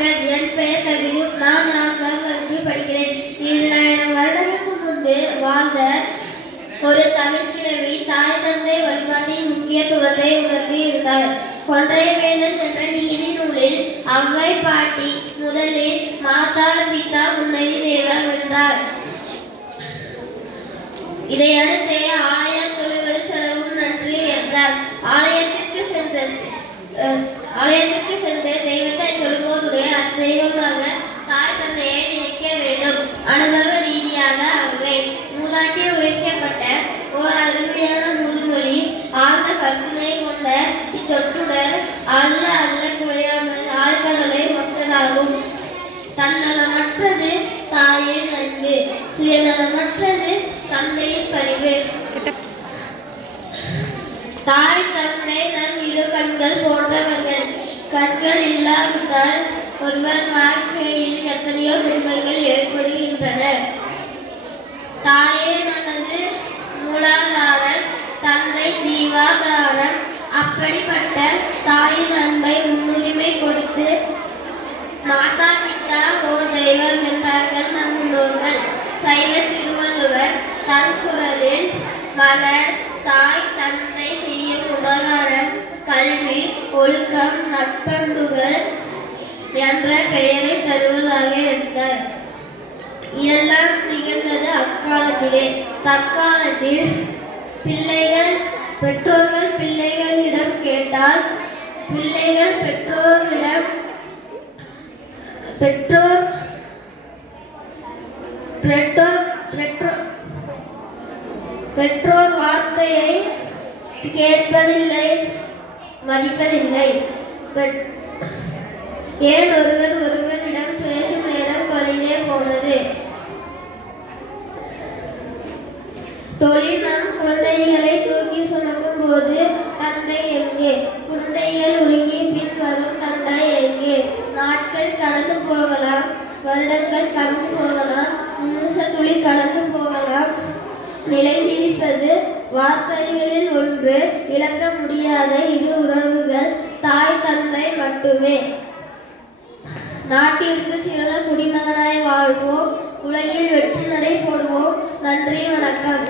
வணக்கம். என் பெயர் கவிது. நான் 4ஆம் வகுப்பில் படிக்கிறேன். 2000 வருடங்களுக்கு முன்பு வாழ்ந்த ஒரு தமிழ் கிழவி தாய் தந்தை வழிபாட்டின் முக்கியத்துவத்தை உணர்த்தி இருந்தார். கொன்றைய வேந்தன் என்ற நீதி நூலில் அவ்வை பாட்டி முதலில் மாதா பிதா முன்னணி தேவம் என்றார். இதையடுத்து ஆலயம் தொழுவது செலவும் நன்றி என்றார். ஆலயத்திற்கு சென்று தெய்வத்தை தொழுவோருடைய அத்தெய்வமாக தாய் தந்தையை நினைக்க வேண்டும். அனுபவ ரீதியாக அவை மூதாட்டி உரைக்கப்பட்ட ஓர் அருமையான முதுமொழி. ஆழ்ந்த கற்பனை கொண்ட இச்சொற்றுடர் அல்ல அல்ல குறையாமல் ஆழ்கடலை ஒத்ததாகும். தன்னலமற்றது தாயின் அன்பு, சுயநலமற்றது தந்தையின் பரிவு. தாய் தந்தை நம் இரு கண்கள் போன்றவர்கள். கண்கள் இல்லாவிட்டால் ஒருவர் வாழ்க்கையில் எத்தனையோ துன்பங்கள் ஏற்படுகின்றன. தாயே நமது மூலாதாரம், தந்தை ஜீவாதாரம். அப்படிப்பட்ட தாயின் அன்பை முன்னுரிமை கொடுத்து மாதா பிதா ஓர் தெய்வம் என்றார்கள் நம் முன்னோர்கள். சைவ திருவள்ளுவர் தன் குரலில் மலர் தாய் தந்தை செய்யும் உபகாரம், கல்வி, ஒழுக்கம், நற்பண்புகள் என்ற பெயரை தருவதாக இருந்தார். இதெல்லாம் நிகழ்ந்தது அக்காலத்திலே. தற்காலத்தில் பெற்றோர்கள் பிள்ளைகளிடம் கேட்டால் பிள்ளைகள் பெற்றோர் வார்த்தையை கேட்பதில்லை, மதிப்பதில்லை. ஏன் ஒருவரிடம் பேசும் நேரம் குறைந்தே போனது. தொழில் நம் குழந்தைகளை தூக்கி சுமக்கும் போது தந்தை எங்கே? குழந்தைகள் ஒழுங்கி பின் வரும் தந்தை எங்கே? நாட்கள் கடந்து போகலாம், வருடங்கள் கடந்து போகலாம், நிமிஷ துளி கடந்து போகலாம். நிலைத்திருப்பது வார்த்தைகளில் ஒன்று. இழக்க முடியாத இரு உறவுகள் தாய் தந்தை மட்டுமே. நாட்டிற்கு சிறந்த குடிமகனாய் வாழ்வோம். உலகில் வெற்றி நடை போடுவோம். நன்றி, வணக்கம்.